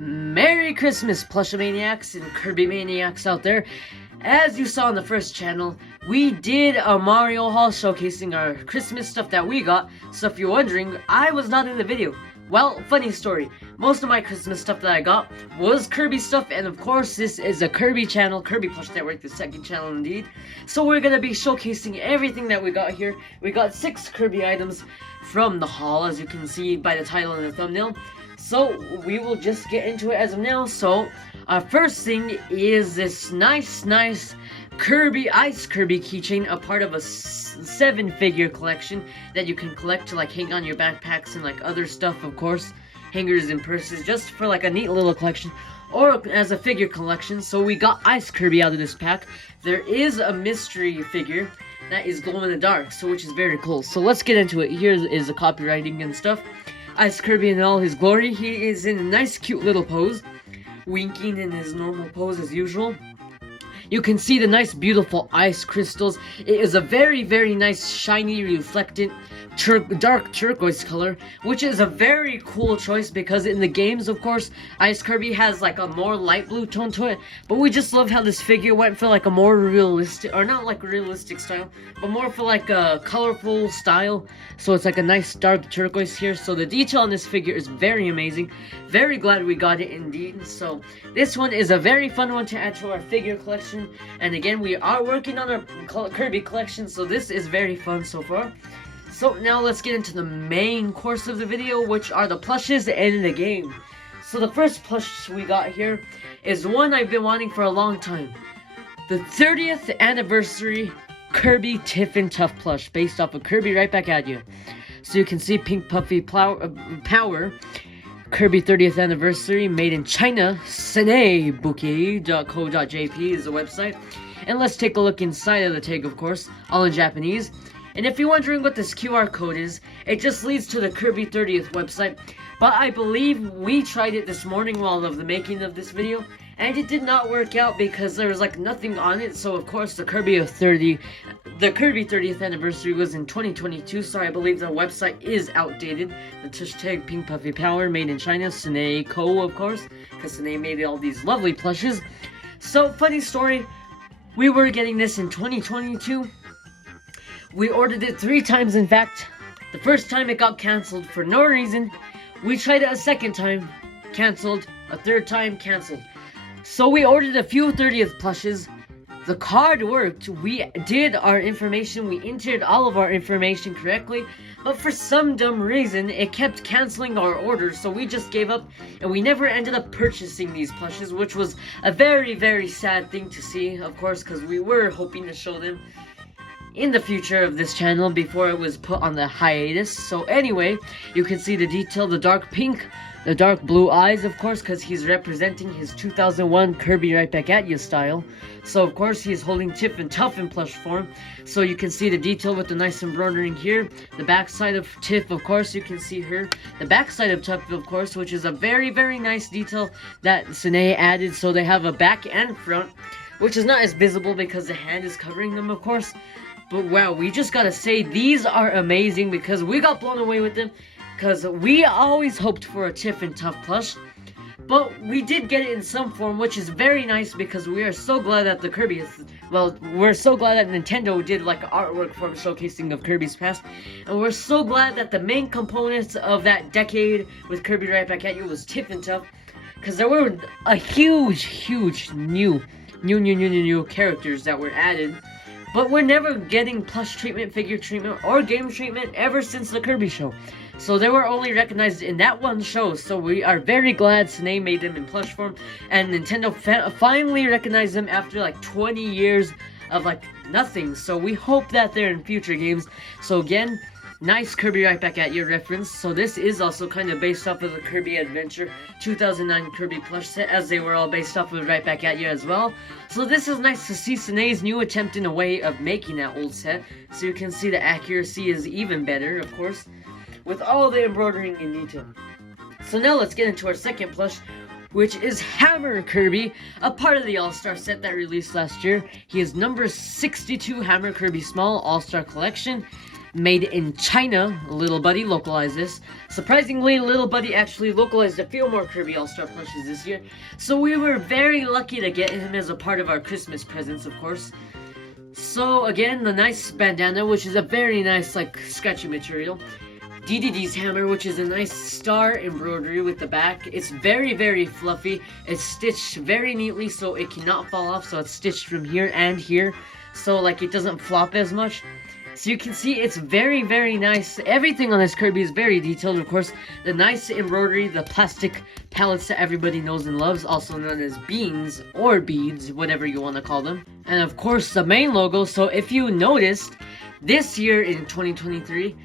Merry Christmas, Plush-A-Maniacs and Kirby-Maniacs out there. As you saw in the first channel, we did a Mario haul showcasing our Christmas stuff that we got. So if you're wondering, I was not in the video. Well, funny story. Most of my Christmas stuff that I got was Kirby stuff, and of course this is a Kirby channel, Kirby Plush Network, the second channel indeed. So we're gonna be showcasing everything that we got here. We got 6 Kirby items from the haul, as you can see by the title and the thumbnail. So we will just get into it as of now. So our first thing is this nice Kirby Ice Kirby keychain, a part of a 7-figure collection that you can collect to like hang on your backpacks and like other stuff, of course, hangers and purses, just for like a neat little collection or as a figure collection. So we got Ice Kirby out of this pack. There is a mystery figure that is glow in the dark, so which is very cool. So let's get into it. Here is the copywriting and stuff. Ice Kirby in all his glory. He is in a nice cute little pose, winking in his normal pose as usual. You can see the nice beautiful ice crystals. It is a very nice shiny reflectant dark turquoise color, which is a very cool choice because in the games, of course, Ice Kirby has like a more light blue tone to it, but we just love how this figure went for like a more realistic, or not like realistic style, but more for like a colorful style. So it's like a nice dark turquoise here. So the detail on this figure is very amazing. Very glad we got it indeed. So this one is a very fun one to add to our figure collection. And again, we are working on our Kirby collection, so this is very fun so far. So now let's get into the main course of the video, which are the plushes in the game. So the first plush we got here is one I've been wanting for a long time. The 30th anniversary Kirby Tiff and Tough plush, based off of Kirby Right Back At You. So you can see Pink Puffy Power, Kirby 30th anniversary, made in China, seneibuki.co.jp is the website. And let's take a look inside of the tag, of course, all in Japanese. And if you're wondering what this QR code is, it just leads to the Kirby 30th website. But I believe we tried it this morning while of the making of this video, and it did not work out because there was like nothing on it. So of course the Kirby 30th anniversary was in 2022, so I believe the website is outdated. The tush tag Pink Puffy Power, made in China, Senei Co, of course, because Senei made all these lovely plushes. So funny story, we were getting this in 2022. We ordered it 3 times, in fact. The first time it got cancelled for no reason. We tried it a second time, cancelled. A third time, cancelled. So we ordered a few 30th plushes. The card worked. We did our information. We entered all of our information correctly. But for some dumb reason, it kept canceling our order. So we just gave up. And we never ended up purchasing these plushes, which was a very sad thing to see, of course, because we were hoping to show them in the future of this channel before it was put on the hiatus. So anyway, you can see the detail, the dark pink, the dark blue eyes, of course, because he's representing his 2001 Kirby Right Back At You style. So of course he's holding Tiff and Tough in plush form. So you can see the detail with the nice embroidering here. The backside of Tiff, of course, you can see her. The backside of Tough, of course, which is a very nice detail that Senei added. So they have a back and front, which is not as visible because the hand is covering them, of course. But wow, we just gotta say, these are amazing because we got blown away with them. Because we always hoped for a Tiff and Tough plush. But we did get it in some form, which is very nice because we are so glad that we're so glad that Nintendo did like artwork for showcasing of Kirby's past. And we're so glad that the main components of that decade with Kirby Right Back At You was Tiff and Tough. Because there were a huge new characters that were added. But we're never getting plush treatment, figure treatment, or game treatment ever since the Kirby show. So they were only recognized in that one show. So we are very glad Senei made them in plush form. And Nintendo finally recognized them after like 20 years of like nothing. So we hope that they're in future games. So again, nice Kirby Right Back At You reference. So this is also kind of based off of the Kirby Adventure 2009 Kirby plush set, as they were all based off of Right Back At You as well. So this is nice to see Senei's new attempt in a way of making that old set. So you can see the accuracy is even better, of course, with all the embroidering in detail. So now let's get into our second plush, which is Hammer Kirby, a part of the All-Star set that released last year. He is number 62 Hammer Kirby Small All-Star Collection. made in China. Little Buddy localized this. Surprisingly, Little Buddy actually localized a few more Kirby All-Star plushes this year. So we were very lucky to get him as a part of our Christmas presents, of course. So again, the nice bandana, which is a very nice, like, sketchy material. DDD's hammer, which is a nice star embroidery with the back. It's very, very fluffy. It's stitched very neatly so it cannot fall off. So it's stitched from here and here, so like it doesn't flop as much. So you can see it's very, very nice. Everything on this Kirby is very detailed, of course. The nice embroidery, the plastic pellets that everybody knows and loves, also known as beans or beads, whatever you want to call them. And of course, the main logo. So if you noticed, this year in 2023,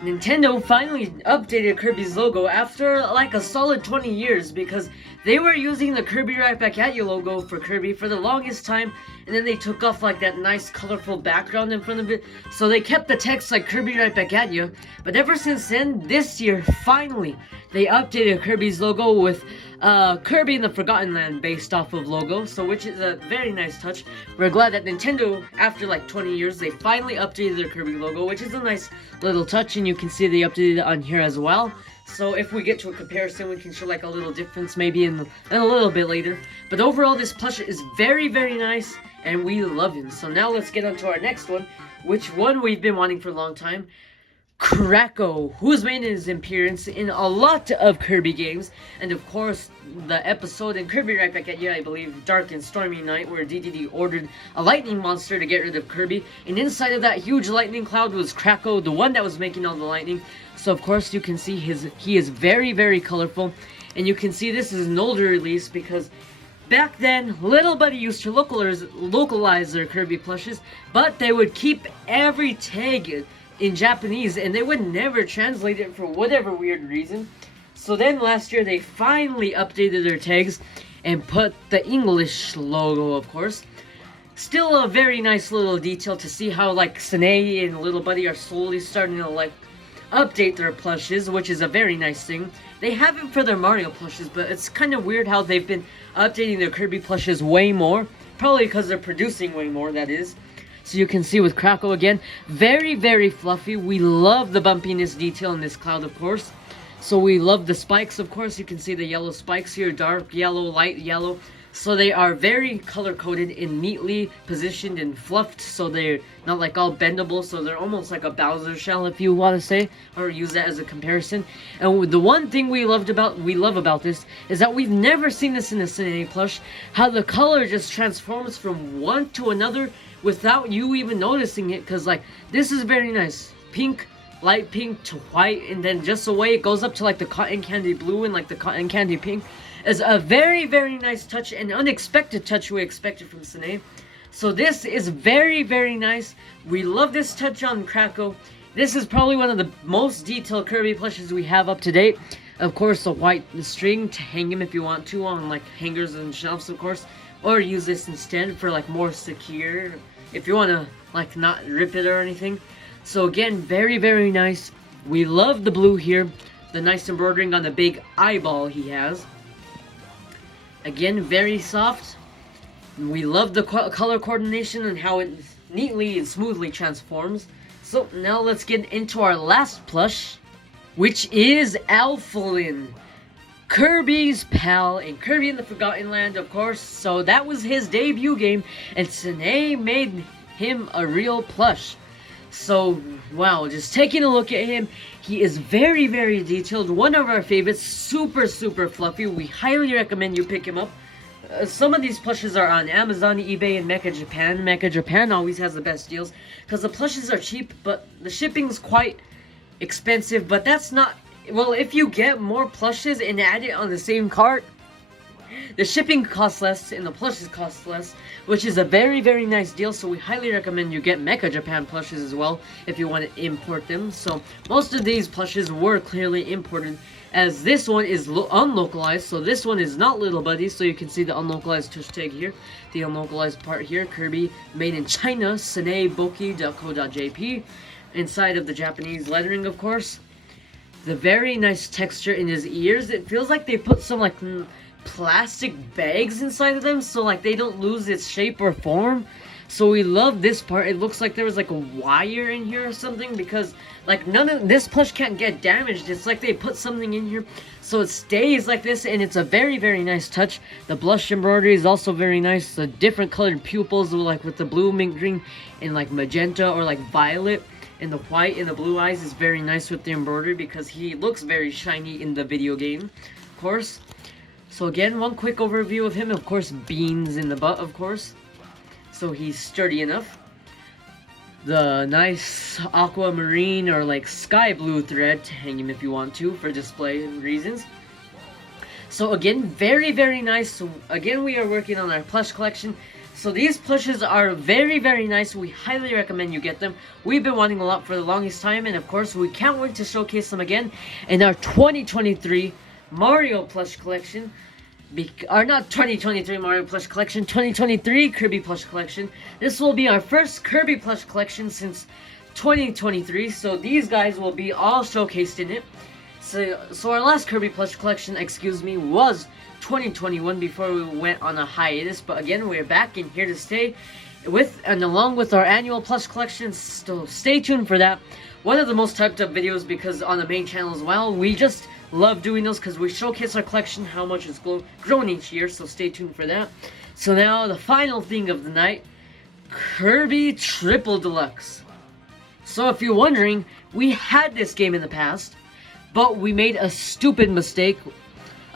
Nintendo finally updated Kirby's logo after like a solid 20 years, because they were using the Kirby Right Back At You logo for Kirby for the longest time, and then they took off like that nice colorful background in front of it, so they kept the text like Kirby Right Back At You. But ever since then, this year, finally, they updated Kirby's logo with Kirby in the Forgotten Land based off of logo, so which is a very nice touch. We're glad that Nintendo, after like 20 years, they finally updated their Kirby logo, which is a nice little touch, and you can see they updated it on here as well. So if we get to a comparison, we can show like a little difference maybe in a little bit later. But overall, this plush is very, very nice, and we love him. So now let's get on to our next one, which one we've been wanting for a long time. Kracko, who's made his appearance in a lot of Kirby games, and of course the episode in Kirby Right Back At You, I believe, Dark and Stormy Night, where DDD ordered a lightning monster to get rid of Kirby, and inside of that huge lightning cloud was Kracko, the one that was making all the lightning. So of course you can see he is very, very colorful, and you can see this is an older release because back then, Little Buddy used to localize their Kirby plushes, but they would keep every tag in Japanese, and they would never translate it for whatever weird reason. So then last year they finally updated their tags and put the English logo, of course. Still a very nice little detail to see how like Sanae and Little Buddy are slowly starting to like update their plushes, which is a very nice thing. They haven't for their Mario plushes, but it's kind of weird how they've been updating their Kirby plushes way more. Probably because they're producing way more, that is. So you can see with Kracko again, very, very fluffy. We love the bumpiness detail in this cloud, of course. So we love the spikes, of course. You can see the yellow spikes here, dark yellow, light yellow. So they are very color-coded and neatly positioned and fluffed, so they're not like all bendable, so they're almost like a Bowser shell, if you want to say, or use that as a comparison. And the one thing we love about this is that we've never seen this in a Sanae plush, how the color just transforms from one to another without you even noticing it, because like this is very nice. Pink, light pink to white, and then just the way it goes up to like the cotton candy blue and like the cotton candy pink is a very, very nice touch, and unexpected touch we expected from Sanae. So this is very, very nice. We love this touch on Kracko. This is probably one of the most detailed Kirby plushes we have up to date. Of course, the white string to hang him if you want to on like hangers and shelves, of course, or use this instead for like more secure if you want to like not rip it or anything. So again, very, very nice. We love the blue here, the nice embroidering on the big eyeball he has. Again, very soft. We love the color coordination and how it neatly and smoothly transforms. So now let's get into our last plush, which is Alphalin, Kirby's pal in Kirby in the Forgotten Land, of course. So that was his debut game, and Sanae made him a real plush. So, wow, just taking a look at him, he is very, very detailed. One of our favorites, super, super fluffy. We highly recommend you pick him up. Some of these plushes are on Amazon, eBay, and Mecha Japan. Mecha Japan always has the best deals because the plushes are cheap, but the shipping's quite expensive. But that's not... Well, if you get more plushes and add it on the same cart, the shipping costs less and the plushes cost less, which is a very, very nice deal. So we highly recommend you get Mecha Japan plushes as well if you want to import them. So most of these plushes were clearly imported, as this one is unlocalized. So this one is not Little Buddy, so you can see the unlocalized touch tag here, the unlocalized part here, Kirby made in China, saneiboki.co.jp, inside of the Japanese lettering, of course. The very nice texture in his ears. It feels like they put some like plastic bags inside of them, so like they don't lose its shape or form. So we love this part. It looks like there was like a wire in here or something, because like none of this plush can't get damaged. It's like they put something in here so it stays like this, and it's a very, very nice touch. The blush embroidery is also very nice. The different colored pupils, like with the blue, mint green, and like magenta or like violet, and the white and the blue eyes is very nice with the embroidery, because he looks very shiny in the video game, of course. So again, one quick overview of him. Of course, beans in the butt, of course. So he's sturdy enough. The nice aquamarine or like sky blue thread to hang him if you want to, for display reasons. So again, very, very nice. So again, we are working on our plush collection. So these plushes are very, very nice. We highly recommend you get them. We've been wanting a lot for the longest time, and of course, we can't wait to showcase them again in our 2023 Mario Plush Collection. Not 2023 Mario Plush Collection, 2023 Kirby Plush Collection. This will be our first Kirby Plush Collection since 2023, so these guys will be all showcased in it. So our last Kirby Plush Collection, excuse me, was 2021 before we went on a hiatus, but again, we're back and here to stay with and along with our annual Plush Collection, so stay tuned for that. One of the most typed up videos, because on the main channel as well, we just love doing those because we showcase our collection, how much it's grown each year, so stay tuned for that. So now, the final thing of the night, Kirby Triple Deluxe. So if you're wondering, we had this game in the past, but we made a stupid mistake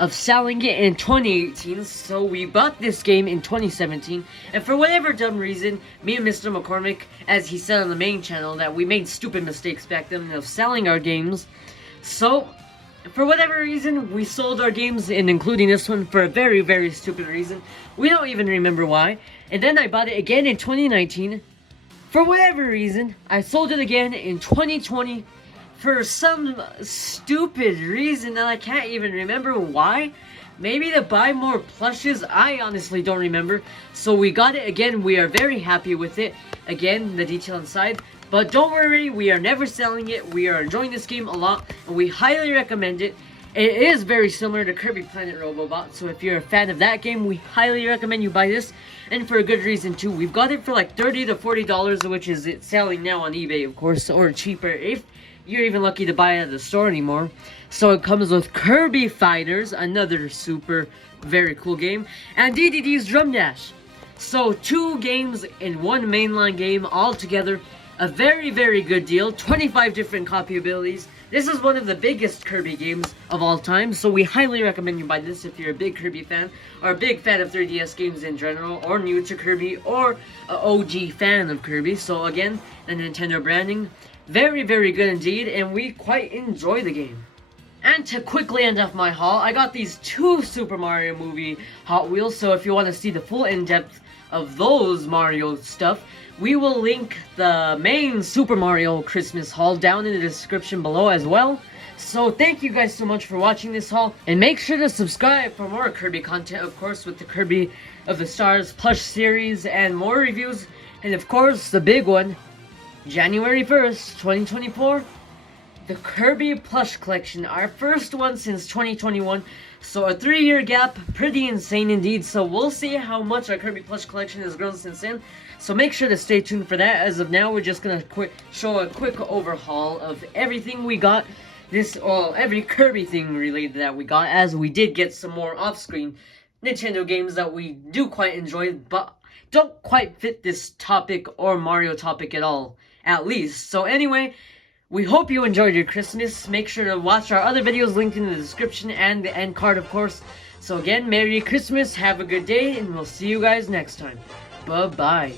of selling it in 2018, so we bought this game in 2017, and for whatever dumb reason, me and Mr. McCormick, as he said on the main channel, that we made stupid mistakes back then of selling our games. So for whatever reason, we sold our games, and including this one, for a very, very stupid reason. We don't even remember why. And then I bought it again in 2019. For whatever reason, I sold it again in 2020 for some stupid reason that I can't even remember why. Maybe to buy more plushes, I honestly don't remember. So we got it again, we are very happy with it. Again, the detail inside. But don't worry, we are never selling it. We are enjoying this game a lot, and we highly recommend it. It is very similar to Kirby Planet Robobot, so if you're a fan of that game, we highly recommend you buy this. And for a good reason too. We've got it for like $30 to $40, which is it's selling now on eBay, of course, or cheaper if you're even lucky to buy it at the store anymore. So it comes with Kirby Fighters, another super, very cool game, and DDD's Drum Dash. So 2 games in one mainline game all together. A very, very good deal. 25 different copy abilities. This is one of the biggest Kirby games of all time, so we highly recommend you buy this if you're a big Kirby fan, or a big fan of 3DS games in general, or new to Kirby, or an OG fan of Kirby. So again, the Nintendo branding, very, very good indeed, and we quite enjoy the game. And to quickly end off my haul, I got these 2 Super Mario movie Hot Wheels, so if you want to see the full in-depth of those Mario stuff, we will link the main Super Mario Christmas haul down in the description below as well. So thank you guys so much for watching this haul, and make sure to subscribe for more Kirby content, of course, with the Kirby of the Stars plush series and more reviews. And of course, the big one, January 1st, 2024, the Kirby Plush Collection, our first one since 2021. So a 3-year gap, pretty insane indeed. So we'll see how much our Kirby Plush Collection has grown since then. So make sure to stay tuned for that. As of now, we're just gonna show a quick overhaul of everything we got. Every Kirby thing related that we got, as we did get some more off-screen Nintendo games that we do quite enjoy, but don't quite fit this topic or Mario topic at all, at least. So anyway, we hope you enjoyed your Christmas. Make sure to watch our other videos linked in the description and the end card, of course. So again, Merry Christmas, have a good day, and we'll see you guys next time. Bye-bye.